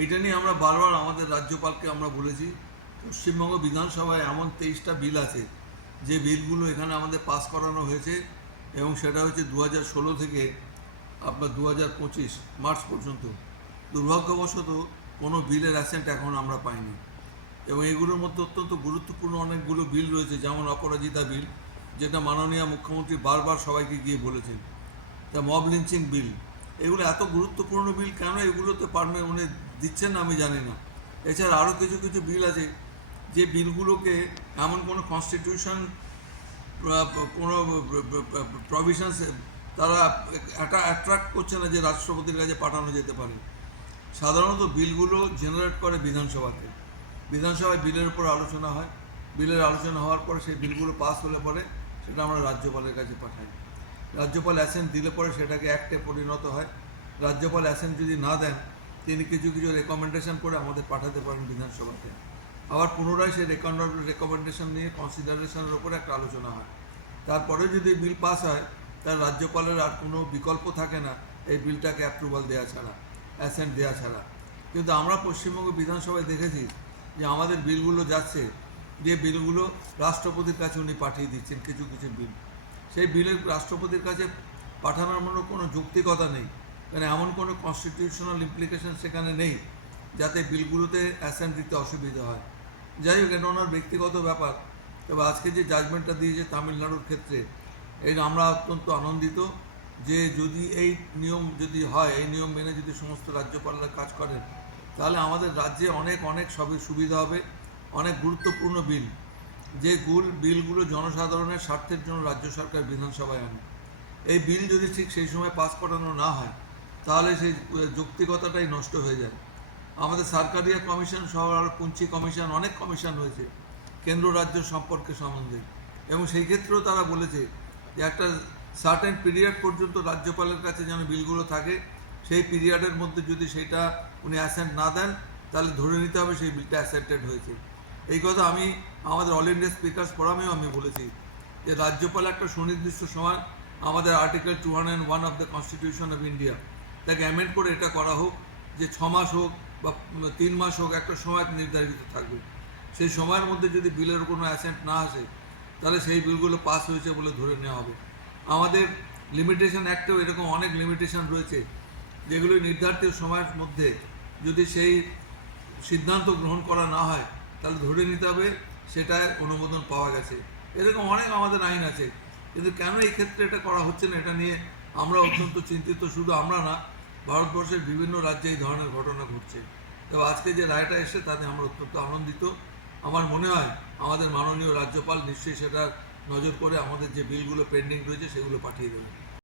এইটা নিয়ে আমরা বারবার আমাদের রাজ্যপালকে আমরা বলেছি, পশ্চিমবঙ্গ বিধানসভায় এমন তেইশটা বিল আছে, যে বিলগুলো এখানে আমাদের পাস করানো হয়েছে এবং সেটা হচ্ছে দু ষোলো থেকে আপনার দু পঁচিশ মার্চ পর্যন্ত। দুর্ভাগ্যবশত কোনো বিলের অ্যাসেন্ট এখন আমরা পাইনি। এবং এগুলোর মধ্যে অত্যন্ত গুরুত্বপূর্ণ অনেকগুলো বিল রয়েছে, যেমন অপরাজিতা বিল, যেটা মাননীয় মুখ্যমন্ত্রী বারবার সবাইকে গিয়ে বলেছেন। তা মব লিঞ্চিং বিল, এগুলো এত গুরুত্বপূর্ণ বিল কেন? এগুলোতে পারমে উনি দিচ্ছেন আমি জানি না। এছাড়া আরও কিছু কিছু বিল আছে, যে বিলগুলোকে এমন কোনো কনস্টিটিউশন কোনো প্রভিশনস তারা একটা অ্যাট্রাক্ট করছে না যে রাষ্ট্রপতির কাছে পাঠানো যেতে পারে। সাধারণত বিলগুলো জেনারেট করে বিধানসভাতে। বিধানসভায় বিলের উপর আলোচনা হয়। বিলের আলোচনা হওয়ার পরে সেই বিলগুলো পাস হলে পরে সেটা আমরা রাজ্যপালের কাছে পাঠাই। রাজ্যপাল অ্যাসেন্ট দিলে পরে সেটাকে অ্যাক্টে পরিণত হয়। রাজ্যপাল অ্যাসেন্ট যদি না দেন তিনি কিছু কিছু রেকমেন্ডেশন করে আমাদের পাঠাতে পারেন বিধানসভাতে। আবার পুনরায় সেই রেকমেন্ডেশন নিয়ে কনসিডারেশনের ওপরে একটা আলোচনা হয়। তারপরে যদি বিল পাস হয় তার রাজ্যপালের আর কোনো বিকল্প থাকে না এই বিলটাকে অ্যাপ্রুভাল দেওয়া ছাড়া অ্যাসেন্ট দেওয়া ছাড়া। কিন্তু আমরা পশ্চিমবঙ্গ বিধানসভায় দেখেছি যে আমাদের বিলগুলো যাচ্ছে, যে বিলগুলো রাষ্ট্রপতির কাছে উনি পাঠিয়ে দিচ্ছেন কিছু কিছু বিল সেই বিলের রাষ্ট্রপতির কাছে পাঠানোর মতো কোনো যৌক্তিকতা নেই। কারণ এমন কোনো কনস্টিটিউশনাল ইমপ্লিকেশন সেখানে নেই যাতে বিলগুলোতে অ্যাসেন্ট দিতে অসুবিধা হয়। যাই হোক, এটা ওনার ব্যক্তিগত ব্যাপার। তবে আজকে যে জাজমেন্টটা দিয়েছে তামিলনাড়ুর ক্ষেত্রে এই আমরা অত্যন্ত আনন্দিত যে যদি এই নিয়ম যদি হয়, এই নিয়ম মেনে যদি সমস্ত রাজ্যপালরা কাজ করেন, তাহলে আমাদের রাজ্যে অনেক অনেক সবই সুবিধা হবে। অনেক গুরুত্বপূর্ণ বিল। যে গুল, বিলগুলো জনসাধারণের স্বার্থের জন্য রাজ্য সরকার বিধানসভায় আনে। এই বিল যদি ঠিক সেই সময় পাস করানো না হয় তাহলে সেই যৌক্তিকতাটাই নষ্ট হয়ে যায়। আমাদের সরকারিয়া কমিশন সহ আরও পুঞ্চি কমিশন, অনেক কমিশন হয়েছে কেন্দ্র রাজ্য সম্পর্কে সম্বন্ধে। এবং সেই ক্ষেত্রেও তারা বলেছে যে একটা সার্টেন পিরিয়ড পর্যন্ত রাজ্যপালের কাছে যেন বিলগুলো থাকে, সেই পিরিয়ডের মধ্যে যদি সেটা উনি অ্যাসেন্ট না দেন, তাহলে ধরে নিতে হবে সেই বিলটা অ্যাসেন্টেড হয়েছে। এই কথা আমি আমাদের অল ইন্ডিয়া স্পিকার্স ফোরামেও আমি বলেছি যে রাজ্যপাল একটা সুনির্দিষ্ট সময় আমাদের article two hundred one of the constitution of India তাকে অ্যামেন্ড করে এটা করা হোক, যে ছ মাস হোক বা তিন মাস হোক, একটা সময় নির্ধারিত থাকবে। সেই সময়ের মধ্যে যদি বিলের কোনো অ্যাসেন্ট না আসে, তাহলে সেই বিলগুলো পাস হয়েছে বলে ধরে নেওয়া হবে। আমাদের লিমিটেশন অ্যাক্টেও এরকম অনেক লিমিটেশন রয়েছে যেগুলো নির্ধারিত সময়ের মধ্যে যদি সেই সিদ্ধান্ত গ্রহণ করা না হয়, তাহলে ধরে নিতে হবে সেটায় অনুমোদন পাওয়া গেছে। এরকম অনেক আমাদের আইন আছে, কিন্তু কেন এই ক্ষেত্রে এটা করা হচ্ছে না, এটা নিয়ে আমরা অত্যন্ত চিন্তিত, শুধু আমরা না ভারতবর্ষের বিভিন্ন রাজ্যে এই ধরনের ঘটনা ঘটছে। তবে আজকে যে রায়টা এসে তাতে আমরা অত্যন্ত আনন্দিত। আমার মনে হয় আমাদের মাননীয় রাজ্যপাল নিশ্চয়ই সেটার নজর করে আমাদের যে বিলগুলো পেন্ডিং রয়েছে, সেগুলো পাঠিয়ে দেবেন।